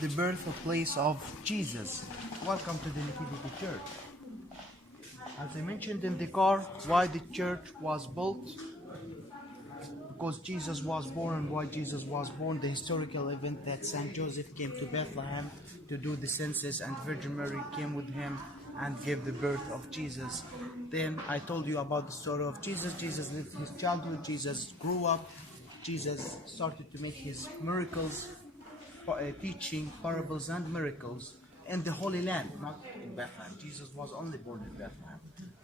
the birthplace of Jesus. Welcome to the Nativity Church. As I mentioned in the car, why the church was built, because Jesus was born. And why Jesus was born, the historical event that Saint Joseph came to Bethlehem to do the census, and Virgin Mary came with him and gave the birth of Jesus. Then I told you about the story of Jesus. Jesus lived his childhood, Jesus grew up, Jesus started to make his miracles, teaching parables and miracles in the Holy Land, not in Bethlehem. Jesus was only born in Bethlehem,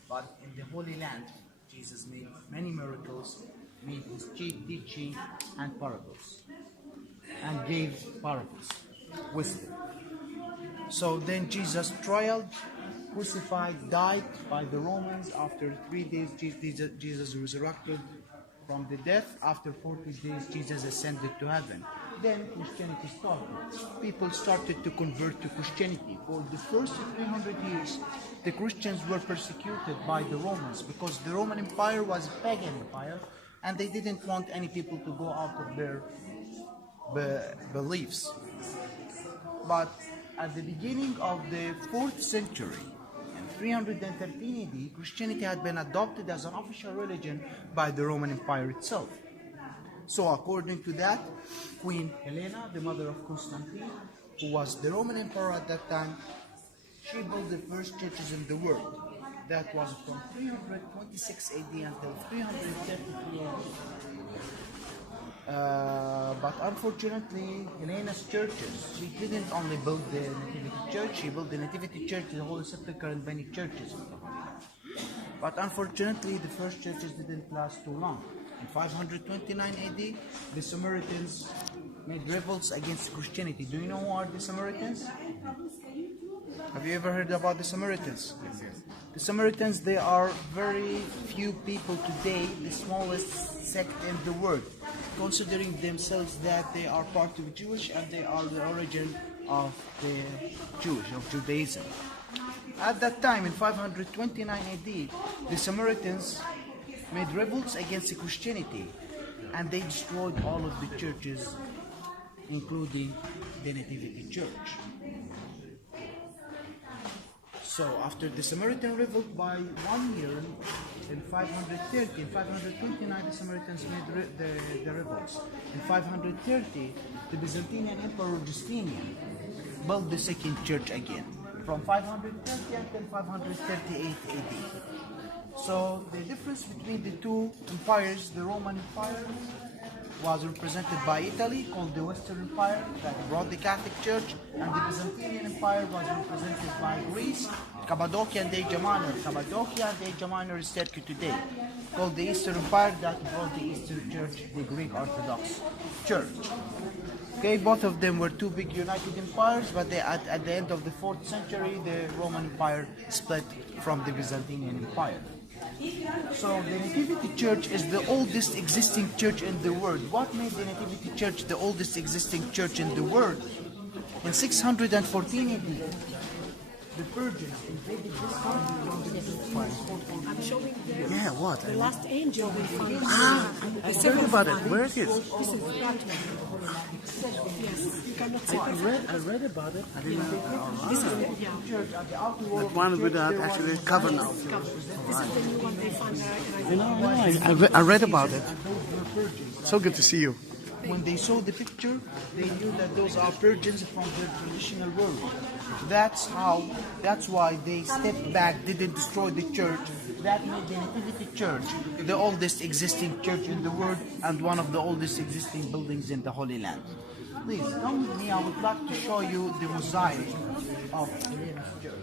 but in the Holy Land, Jesus made many miracles, made his teaching and parables, and gave parables, wisdom. So then Jesus trialed, crucified, died by the Romans. After 3 days, Jesus resurrected from the death. After 40 days, Jesus ascended to heaven. Then Christianity started. People started to convert to Christianity. For the first 300 years, the Christians were persecuted by the Romans because the Roman Empire was a pagan empire, and they didn't want any people to go out of their beliefs. But at the beginning of the 4th century, in 313 AD, Christianity had been adopted as an official religion by the Roman Empire itself. So according to that, Queen Helena, the mother of Constantine, who was the Roman emperor at that time, she built the first churches in the world. That was from 326 AD until 333 AD. But unfortunately, Helena's churches, she didn't only build the Nativity Church, she built the Nativity Church, the Holy Sepulchre, and many churches. But unfortunately, the first churches didn't last too long. In 529 AD, the Samaritans made revolts against Christianity. Do you know who are the Samaritans? Have you ever heard about the Samaritans? Yes. The Samaritans, they are very few people today, the smallest sect in the world, considering themselves that they are part of Jewish and they are the origin of the Judaism. At that time, in 529 AD, the Samaritans made revolts against Christianity, and they destroyed all of the churches, including the Nativity Church. So after the Samaritan revolt by 1 year, in 530, in 529, the Samaritans made the revolts. In 530, the Byzantine Emperor Justinian built the second church again, from 530 until 538 AD. So the difference between the two empires, the Roman Empire was represented by Italy, called the Western Empire, that brought the Catholic Church, and the Byzantine Empire was represented by Greece, Cappadocia and Asia Minor. Cappadocia and Asia Minor is Turkey today, called the Eastern Empire, that brought the Eastern Church, the Greek Orthodox Church. Okay, both of them were two big united empires, but at the end of the 4th century, the Roman Empire split from the Byzantine Empire. So the Nativity Church is the oldest existing church in the world. What made the Nativity Church the oldest existing church in the world? In 614 AD, the Persians invaded this country. I'm showing Yeah, what? the last angel we found. I heard about it. Where is it? This is Grotto. Yes, you cannot see it. I read about it. I didn't know. This is the, That one without actually cover now. This is the new one they found. I read about it. So good to see you. When they saw the picture, they knew that those are Persians from their traditional world. That's why they stepped back, didn't destroy the church. That made the Nativity Church the oldest existing church in the world and one of the oldest existing buildings in the Holy Land. Please, come with me. I would like to show you the mosaic of Helena's church.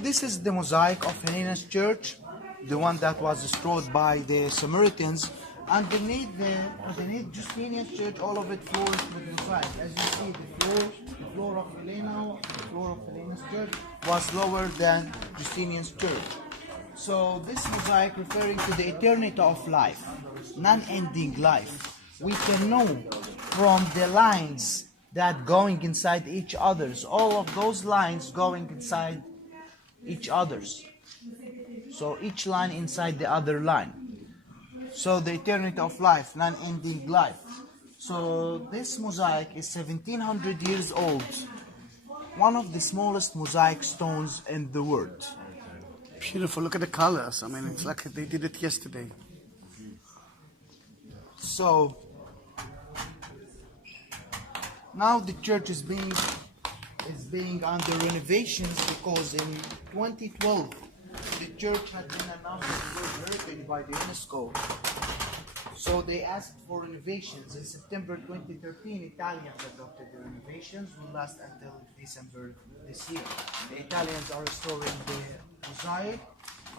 This is the mosaic of Helena's church, the one that was destroyed by the Samaritans. Underneath the Justinian church, all of it flourished with mosaic. As you see, the floor of Helena's church was lower than Justinian's church. So this mosaic referring to the eternity of life, non-ending life. We can know from the lines that going inside each other's, all of those lines going inside each other's. So each line inside the other line. So the eternity of life, non-ending life. So this mosaic is 1700 years old. One of the smallest mosaic stones in the world. Beautiful. Look at the colors. I mean, it's like they did it yesterday. So now the church is being under renovations because in 2012 the church had been announced as World Heritage by the UNESCO. So they asked for renovations. In September 2013, Italians adopted the renovations, will last until December this year. The Italians are restoring the mosaic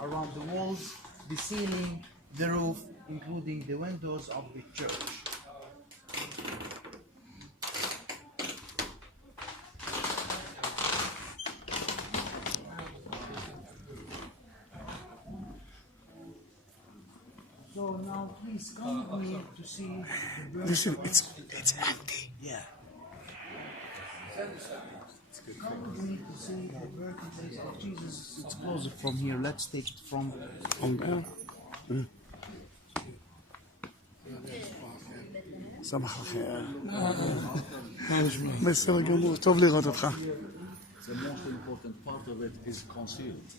around the walls, the ceiling, the roof, including the windows of the church. So now please come with me to see the birth. Listen, it's empty. Yeah. Come with me to see the birthplace of Jesus. It's closer from here. Let's take it from. On there. סמך לכם. בסדר גמור, טוב לראות אותך. The most important part of it is concealed.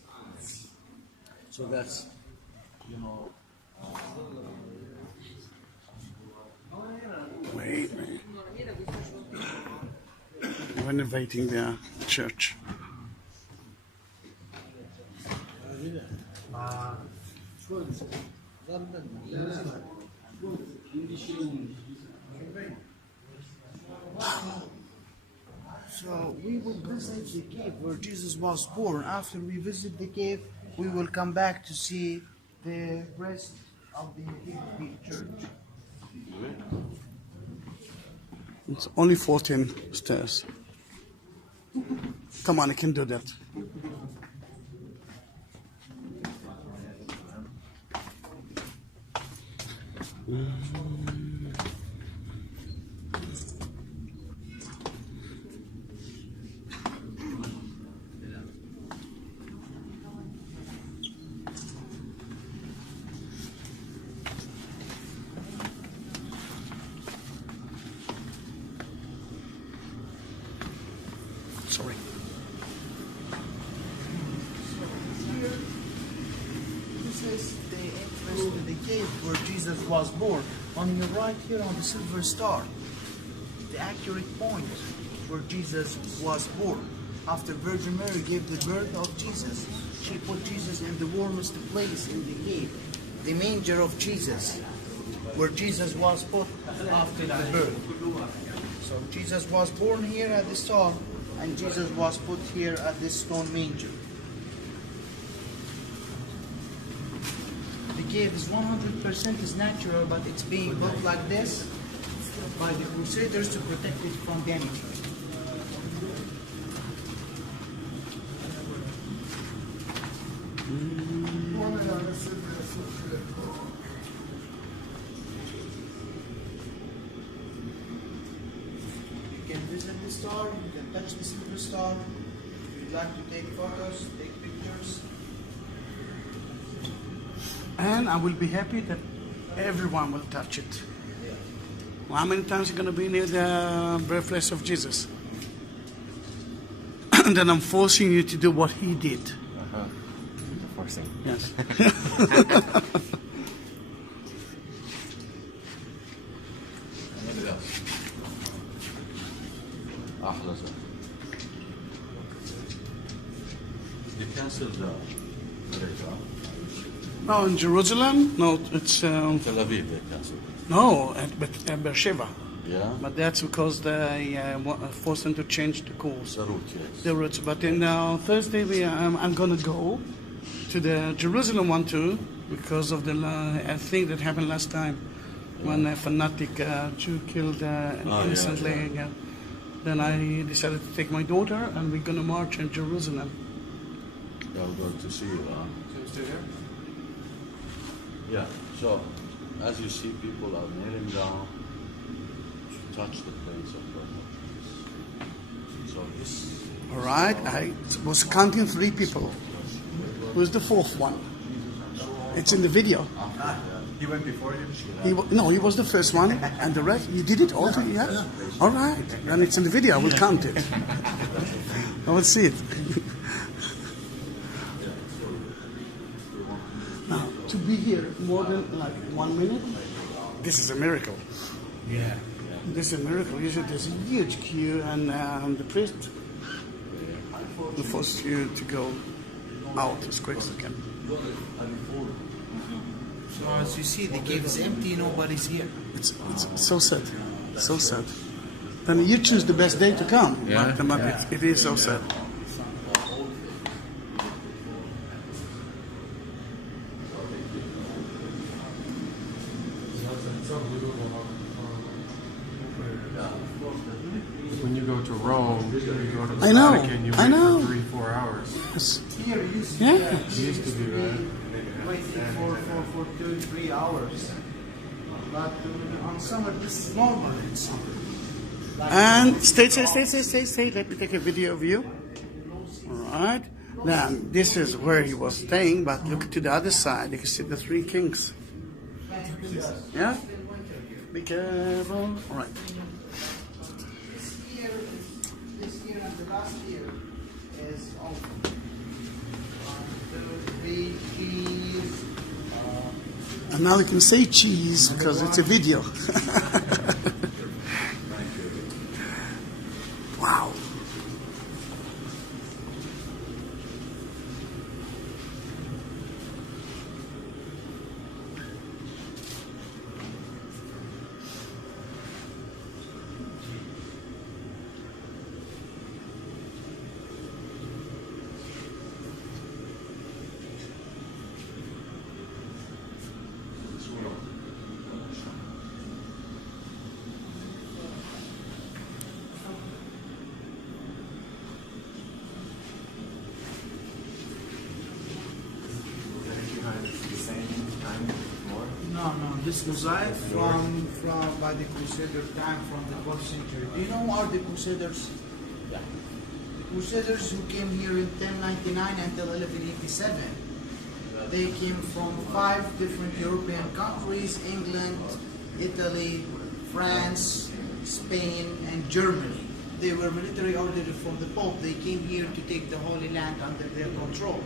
So that's, Wait. Renovating the church. So we will visit the cave where Jesus was born. After we visit the cave, we will come back to see the rest of the Nativity Church. It's only 14 stairs. Come on, I can do that. Sorry. This is the entrance to the cave where Jesus was born. On your right here on the silver star, the accurate point where Jesus was born. After Virgin Mary gave the birth of Jesus, she put Jesus in the warmest place in the cave, the manger of Jesus, where Jesus was put after the birth. So Jesus was born here at the star, and Jesus was put here at this stone manger. The cave is 100% is natural, but it's being built like this by the Crusaders to protect it from damage. You can visit the star, you can touch the silver star. If you'd like to take photos, take pictures. And I will be happy that everyone will touch it. Well, how many times are you going to be near the birthplace of Jesus? And then I'm forcing you to do what he did. forcing. Yes. You canceled the radar. No, in Jerusalem? No, it's... Tel Aviv they canceled. No, at Beersheba. Yeah? But that's because they forced them to change the course. The route, yes. The routes. But in Thursday, I'm going to go to the Jerusalem one too, because of the thing that happened last time when a fanatic Jew killed innocently. Yeah. Then I decided to take my daughter, and we're going to march in Jerusalem. Yeah, we're going to see you, huh? Yeah, so as you see, people are kneeling down to touch the place of God. So this. All right, I was counting 3 people. who's the fourth one. It's in the video. He went before you? No, he was the first one, and the rest, you did it all together? Yeah? All right, then it's in the video, I will count it. I will see it. Now, to be here more than like 1 minute, this is a miracle. Yeah. This is a miracle. Usually there's a huge queue, and the priest will force you to go out as quick as you can. So as you see, the cave is empty, nobody's here. It's so sad. So sad. Then you choose the best day to come. Yeah. But it is so sad. When you go to Rome, you go to the I know, Vatican, you I wait know. for 3-4 hours. Yes. Here used to Yeah. It used to be, right? waiting for 2-3 hours. But on summer, this is normal in summer. And stay. Let me take a video of you. All right. Now, this is where he was staying, but look to the other side. You can see the three kings. Yeah? Be careful. All right. This year and the last year is over. 1, 2, 3, cheese. And now you can say cheese because it's a video. Wow. No, this mosaic from by the Crusader time from the 12th century. Do you know who are the Crusaders? Yeah. The Crusaders who came here in 1099 until 1187. They came from 5 different European countries: England, Italy, France, Spain, and Germany. They were military ordered from the Pope. They came here to take the Holy Land under their control.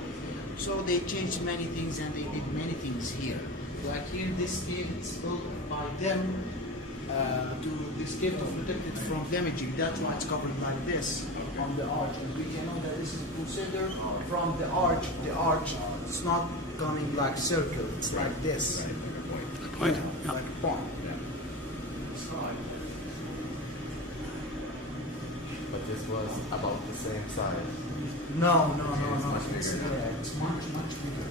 So they changed many things and they did many things here. Like here, this cave is built by them to this cave to protect it from damaging. That's why it's covered like this on the arch. And we can know that this is a Crusader from the arch. The arch, it's not coming like circle. It's like this. Point. Like a point. But this was about the same size. No. It's much bigger.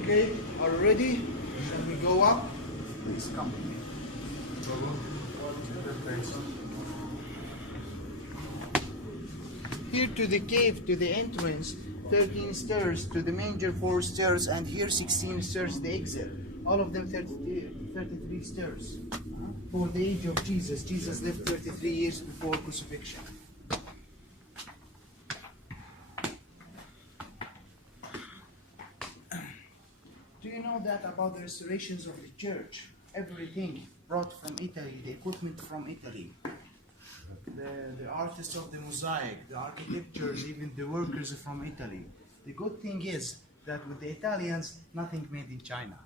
Okay, are you ready? Shall we go up? Please come with me. Here to the cave, to the entrance, 13 stairs, to the manger 4 stairs, and here 16 stairs the exit. All of them 33 stairs. For the age of Jesus. Jesus lived 33 years before crucifixion. Do you know that about the restorations of the church? Everything brought from Italy, the equipment from Italy, the artists of the mosaic, the architectures, even the workers from Italy. The good thing is that with the Italians, nothing made in China.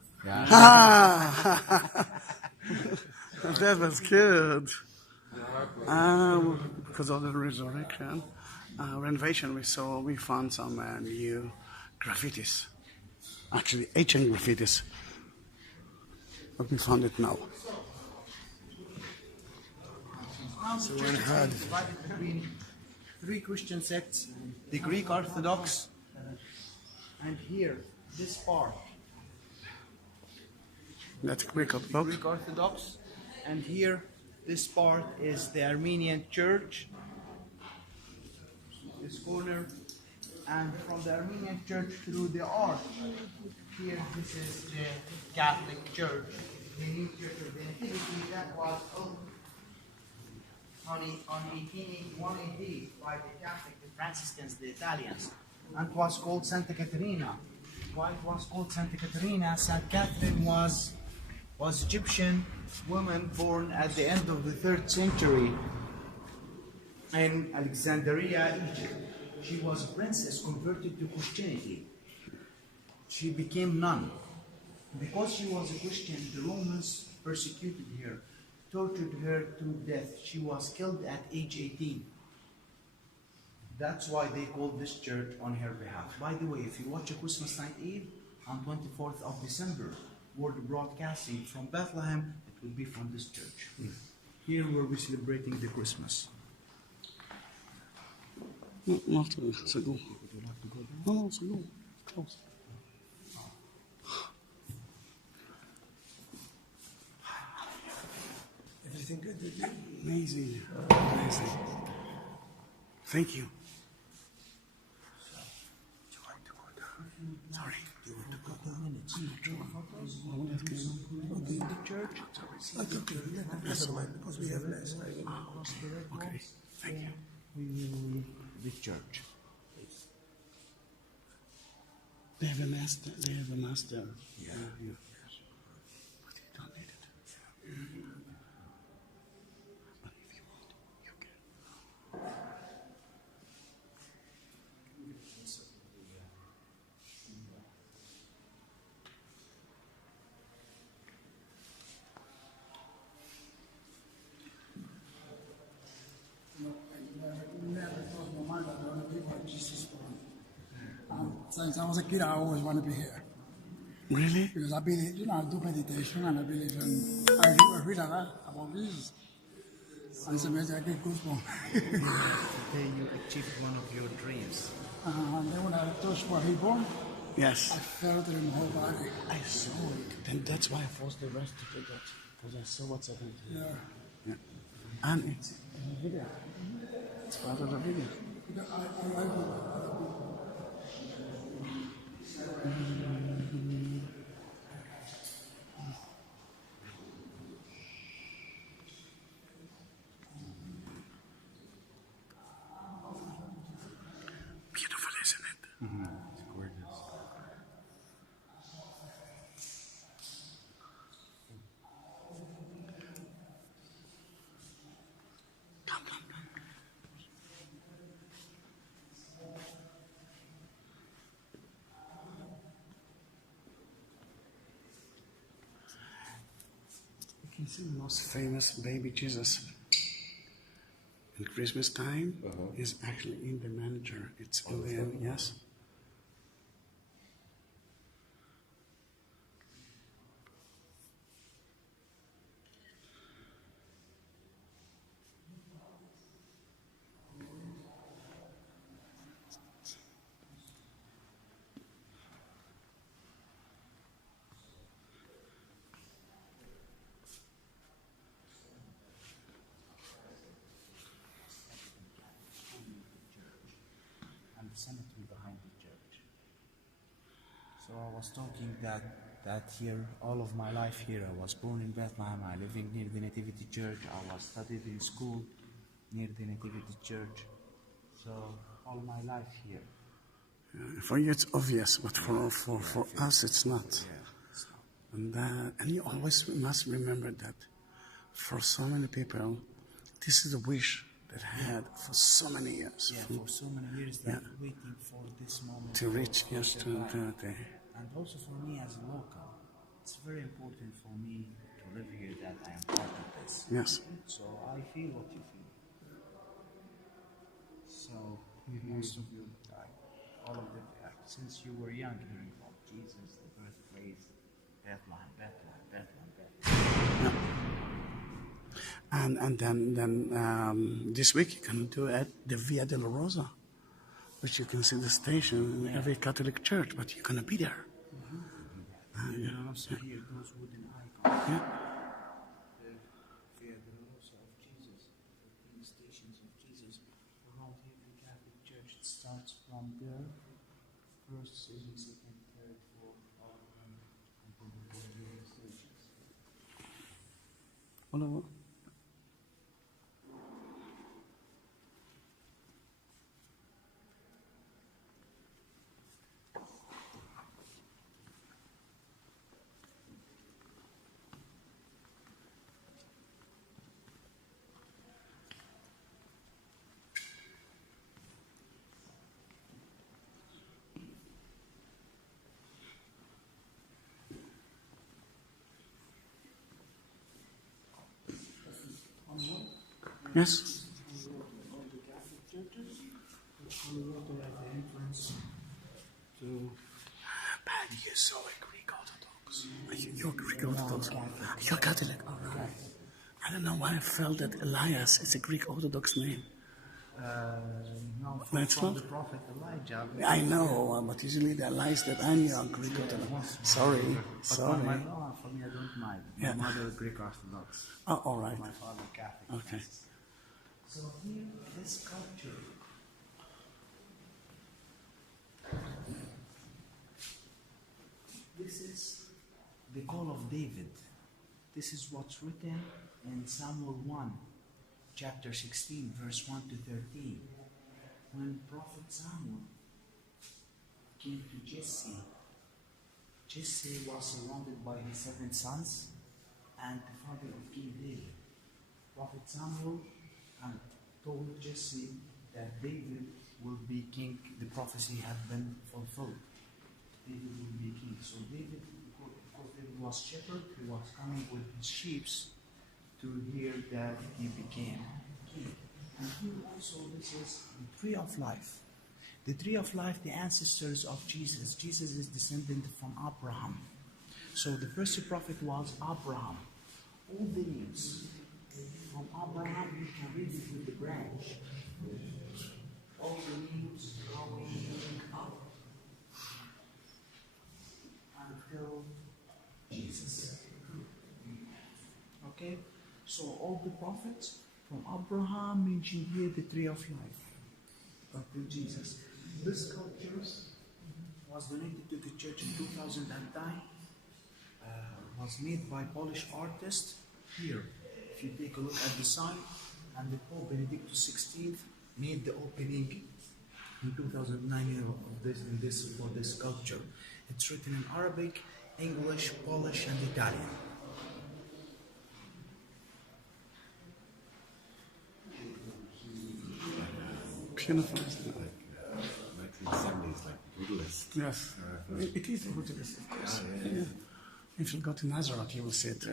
That was good. Because of the resurrection, renovation, we found some new graffitis. Actually, ancient graffitis. But we found it now. Now the church is divided between 3 Christian sects: the Greek Orthodox, and here, this part. That's Greek Orthodox. Greek Orthodox, and here, this part is the Armenian Church. This corner, and from the Armenian Church through the arch. Here, this is the Catholic Church, the new Church of the Nativity that was on 180 by the Catholic, the Franciscans, the Italians, and it was called Santa Caterina. Why it was called Santa Caterina? Saint Catherine was Egyptian woman born at the end of the 3rd century in Alexandria, Egypt. She was a princess converted to Christianity. She became nun. Because she was a Christian, the Romans persecuted her, tortured her to death. She was killed at age 18. That's why they called this church on her behalf. By the way, if you watch a Christmas Night Eve on 24th of December, world broadcasting from Bethlehem, it will be from this church. Here we'll be celebrating the Christmas. No, it's a go. No, it's a go. Close. Everything good with you? Amazing. Thank you. Sorry. The church. Never mind, because we have less. Okay. Thank you. The church. They have a master. Yeah. But you don't need it. But if you want, you can. Never crossed my mind that I want to be where Jesus born. Since I was a kid, I always want to be here. Really? Because I believe, I do meditation and I believe in, I read a lot about Jesus. And it's amazing, I get goosebumps. Today you achieved one of your dreams. And then when I touched where he born, Yes. I felt it in my whole body. I saw it. Then that's why I forced the rest to take it. Because I saw what's happening. Yeah. And it's in the video. It's part of the video. Because I like it. Beautiful, isn't it? It's gorgeous. Come. You can see the most famous baby Jesus in Christmas time is actually in the manager. It's in the yes. And the cemetery behind the church. So I was talking that here, all of my life here, I was born in Bethlehem, I living near the Nativity Church, I was studied in school near the Nativity Church. So all my life here. For you it's obvious, but for us it's not. And you always must remember that for so many people, this is a wish that I had for so many years. Yeah, for so many years that waiting for this moment. To reach, yes, to And also for me as a local, it's very important for me to live here that I am part of this. yes. So I feel what you feel. So most of you, all of them, since you were young, hearing about Jesus, the birthplace, Bethlehem. And then this week you can do at the Via della Rosa, which you can see the station in every Catholic church, but you're gonna be there. You can also hear those wooden icons. Yeah. The Via della Rosa of Jesus, the stations of Jesus around here in Catholic Church. It starts from there, first, second, third, fourth, all of them, until the four stations. Hello. Yes. All the Catholic churches, they have the entrance to. But you're so a Greek Orthodox. You're Greek Orthodox. You're Catholic. All right. I don't know why I felt that Elias is a Greek Orthodox name. No, That's from not- the prophet Elijah. I know, but usually the Elias that I knew are Greek Orthodox. Sorry. But Sorry. for me, I don't mind. Yeah. My mother is Greek Orthodox. Oh, all right. My father Catholic. Okay. So here, this sculpture. This is the call of David. This is what's written in Samuel 1, chapter 16, verse 1 to 13. When Prophet Samuel came to Jesse, Jesse was surrounded by his 7 sons and the father of King David. Prophet Samuel told Jesse that David will be king. The prophecy had been fulfilled. David will be king. So David, because David was shepherd, he was coming with his sheep to hear that he became king. And here also, this is the tree of life. The tree of life, the ancestors of Jesus. Jesus is descendant from Abraham. So the first prophet was Abraham. All the names from Abraham, you can read it with the branch. All the names growing up until Jesus. Okay? So all the prophets from Abraham mentioned here the tree of life until Jesus. This sculpture was donated to the church in 2009. Was made by Polish artists here. If you take a look at the sign, and the Pope Benedictus XVI made the opening in 2009 of this for this sculpture. It's written in Arabic, English, Polish, and Italian. Beautiful. 1970s, like brutalist. Yes. It is brutalist, of course. Yeah. If you go to Nazareth, you will see it.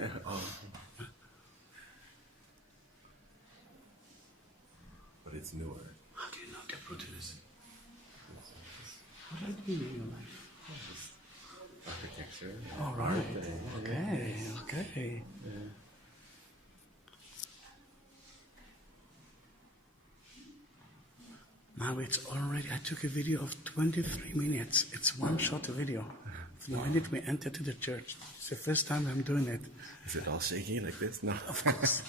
But it's newer. How do you know the brutalist? What are you doing in your life? Architecture. All right. Okay. Okay. Now it's already, I took a video of 23 minutes. It's one shot video. The minute we enter to the church. It's the first time I'm doing it. Is it all shaky like this? No. Of course.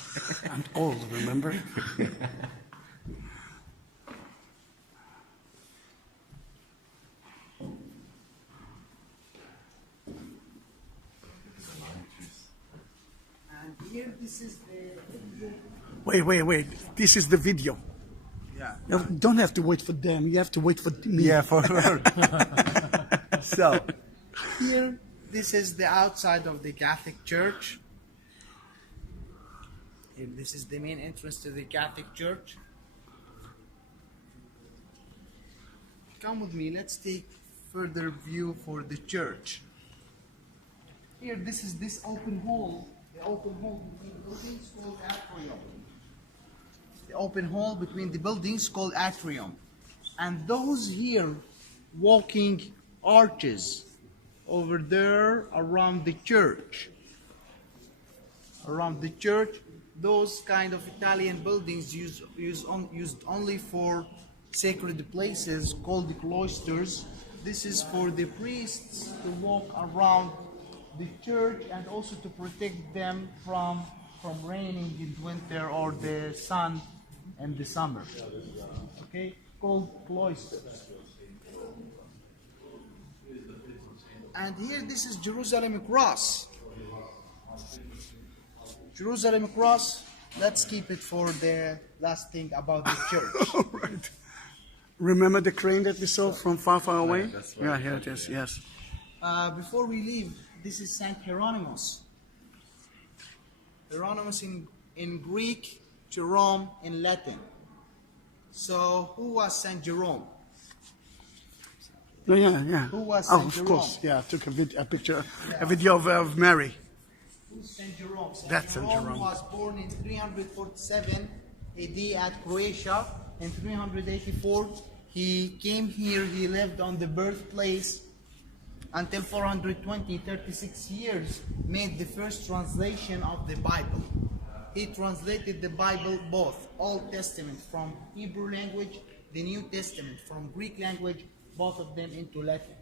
I'm old, remember? And here, this is the Wait. This is the video. yeah. You don't have to wait for them. You have to wait for me. Yeah, for so here, this is the outside of the Catholic Church. Here, this is the main entrance to the Catholic Church. Come with me. Let's take further view for the church. Here, this is this open hall. The open hall between the buildings called atrium. The open hall between the buildings called atrium. And those here walking arches over there around the church. Around the church, those kind of Italian buildings used only for sacred places called the cloisters. This is for the priests to walk around the church and also to protect them from raining in winter or the sun in the summer. Okay, called cloisters. And here, this is Jerusalem Cross. Jerusalem Cross. Let's keep it for the last thing about the church. All right. Remember the crane that we saw from far away? that's right. Yeah, here it is, yes. Before we leave, this is Saint Hieronymus. Hieronymus in Greek, Jerome in Latin. So, who was Saint Jerome? Yeah. Who was Oh, Saint of Jerome? course. Yeah, I took a picture, a video of Mary. Who's Saint Jerome? Saint That's Saint Jerome Jerome. was born in 347 AD at Croatia. In 384, he came here, he lived on the birthplace until 420, 36 years, made the first translation of the Bible. He translated the Bible, both Old Testament from Hebrew language, the New Testament from Greek language, both of them into Latin.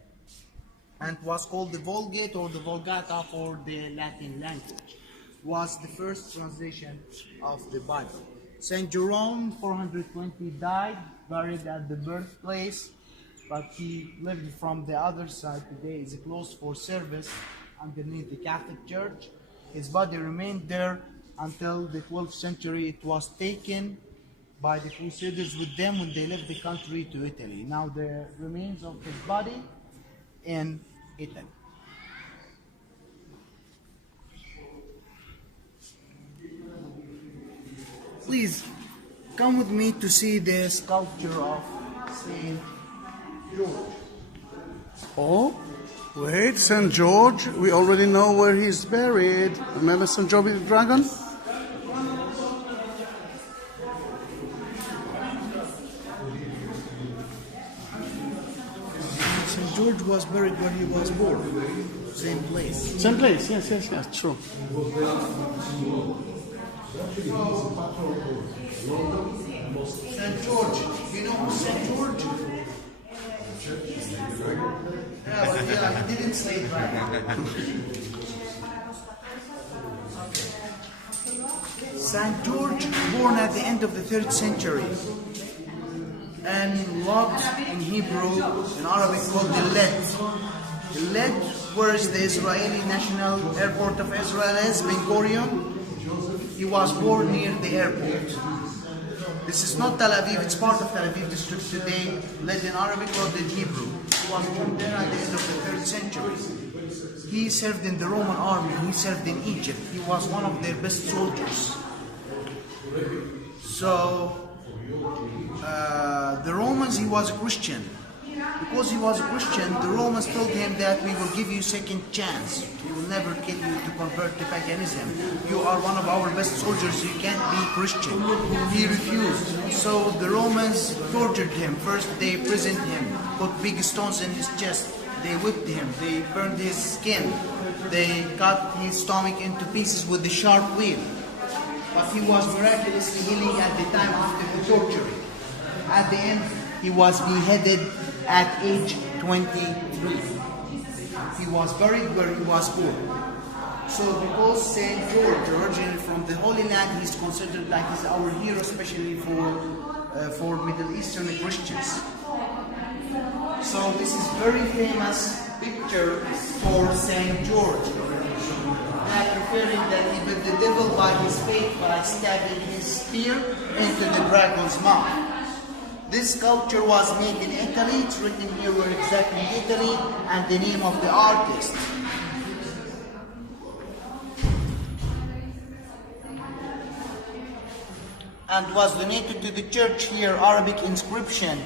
And was called the Vulgate or the Vulgata for the Latin language. Was the first translation of the Bible. Saint Jerome, 420, died, buried at the birthplace, but he lived from the other side. Today is closed for service underneath the Catholic Church. His body remained there until the 12th century. It was taken by the Crusaders with them when they left the country to Italy. Now the remains of his body in Italy. Please come with me to see the sculpture of Saint George. Oh, wait, St. George, we already know where he's buried. Remember St. George with the dragon? Saint George was buried where he was born. Same place. Same place, yes, true. Saint George, you know who's Saint George? Yeah, he didn't say it right. Saint George, born at the end of the 3rd century, and logged in Hebrew, in Arabic called the Led. The Led, where is the Israeli National Airport of Israel is, Ben Gurion. He was born near the airport. This is not Tel Aviv, it's part of Tel Aviv district today, led in Arabic or in Hebrew. He was born there at the end of the 3rd century. He served in the Roman army, he served in Egypt. He was one of their best soldiers. So, the Romans, he was a Christian. Because he was a Christian, the Romans told him that we will give you second chance. We will never kill you to convert to paganism. You are one of our best soldiers, you can't be Christian. He refused. So the Romans tortured him. First they imprisoned him, put big stones in his chest. They whipped him, they burned his skin. They cut his stomach into pieces with the sharp wheel. But he was miraculously healing at the time after the torture. At the end, he was beheaded at age 23. He was buried where he was born. So because Saint George originated from the Holy Land, he's considered like he's our hero, especially for Middle Eastern Christians. So this is very famous picture for Saint George, that referring that he beat the devil by his faith by stabbing his spear into the dragon's mouth. This sculpture was made in Italy. It's written here where exactly in Italy and the name of the artist. And was donated to the church here, Arabic inscription.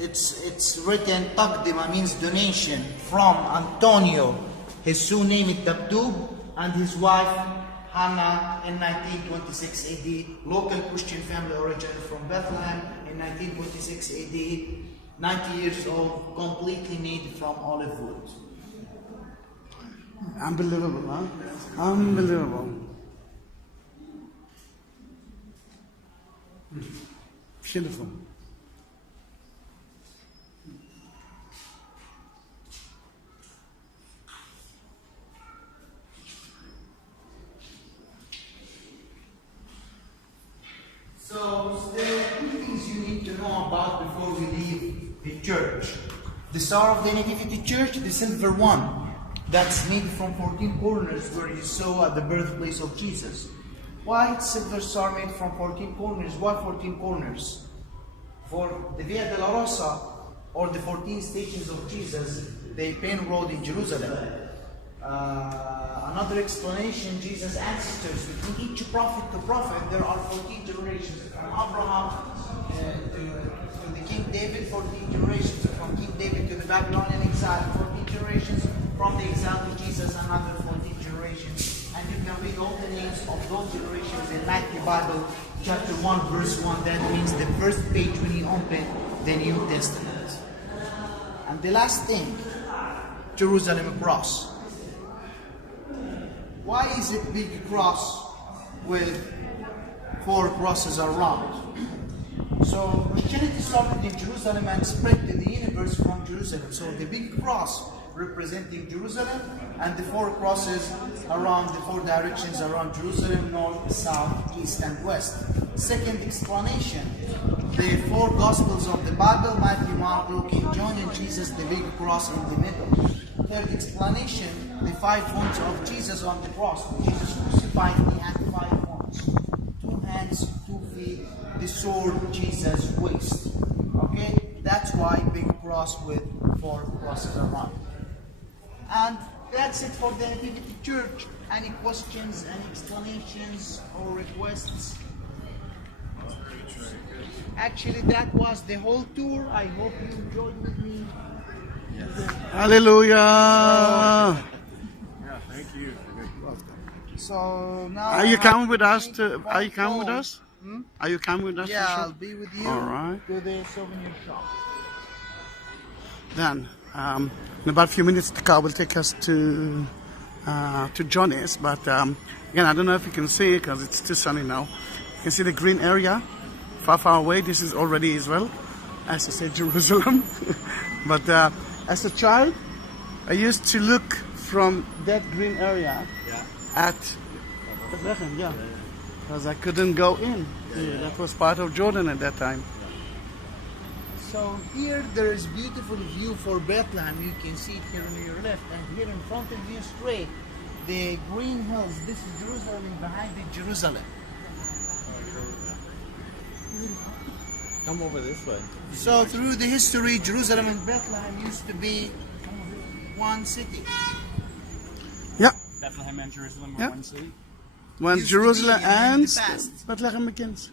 It's written Taqdima, means donation, from Antonio, his surname is Dabdub, and his wife Hannah in 1926 AD, local Christian family originated from Bethlehem in 1926 AD, 90 years old, completely made from olive wood. Unbelievable, huh? Unbelievable. Beautiful. So there are two things you need to know about before we leave the church. The Star of the Nativity Church, the silver one, that's made from 14 corners where you saw at the birthplace of Jesus. Why silver star made from 14 corners? Why 14 corners? For the Via della Rosa, or the 14 stations of Jesus, the Pain Road in Jerusalem. Another explanation, Jesus' ancestors, between each prophet to prophet, there are 14 generations. From Abraham to the King David, 14 generations. From King David to the Babylonian exile, 14 generations. From the exile to Jesus, another 14 generations. And you can read all the names of those generations in Matthew Bible chapter 1, verse 1. That means the first page when you open the New Testament. And the last thing, Jerusalem cross. Why is it big cross with 4 crosses around? So Christianity started in Jerusalem and spread to the universe from Jerusalem. So the big cross representing Jerusalem and the 4 crosses around the 4 directions around Jerusalem, north, south, east and west. Second explanation, the 4 gospels of the Bible, Matthew, Mark, Luke, and John, and Jesus, the big cross in the middle. Third explanation, the 5 horns of Jesus on the cross. Jesus crucified, he had 5 horns. 2 hands, 2 feet, the sword, Jesus' waist. Okay, that's why big cross with 4 crosses around. And that's it for the Nativity Church. Any questions, any explanations or requests? Actually, that was the whole tour. I hope you enjoyed with me. Hallelujah. Yeah, thank you. So now Are you coming with us? Are you coming with us? Are you coming with us? Yeah, to I'll shop? be with you. All right. To the souvenir shop. Then, in about a few minutes, the car will take us to Johnny's. But again, I don't know if you can see it because it's too sunny now. You can see the green area far away. This is already Israel, as I said, Jerusalem. But as a child, I used to look from that green area at Bethlehem, because I couldn't go in. That was part of Jordan at that time. So here there is beautiful view for Bethlehem. You can see it here on your left, and here in front of you straight, the green hills. This is Jerusalem, and behind it Jerusalem. Come over this way. So through the history, Jerusalem and Bethlehem used to be one city. Yeah, Bethlehem and Jerusalem were Yeah. one city. when Used to Jerusalem be in the ends, past. Bethlehem begins.